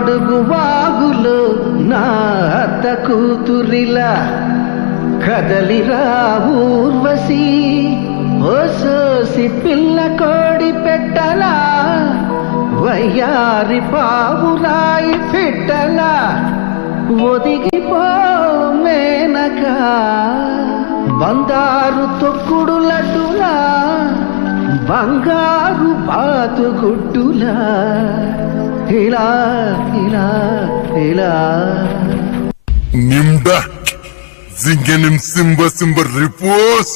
అడుగు వాగులో నా అత్త కూతురిలా కదలిరా ఊర్వశి ఓ సోసి పిల్ల కోడి పెట్టలా వయ్యారి పావురాయి పెట్టలా ఒదిగిపో మేనక బంగారు తొక్కుడు లడ్డులా బంగారు బాతుగుడ్డులా ఇలా ఇలా ఇలా Nimba, Zingenim Simba Simba Repose.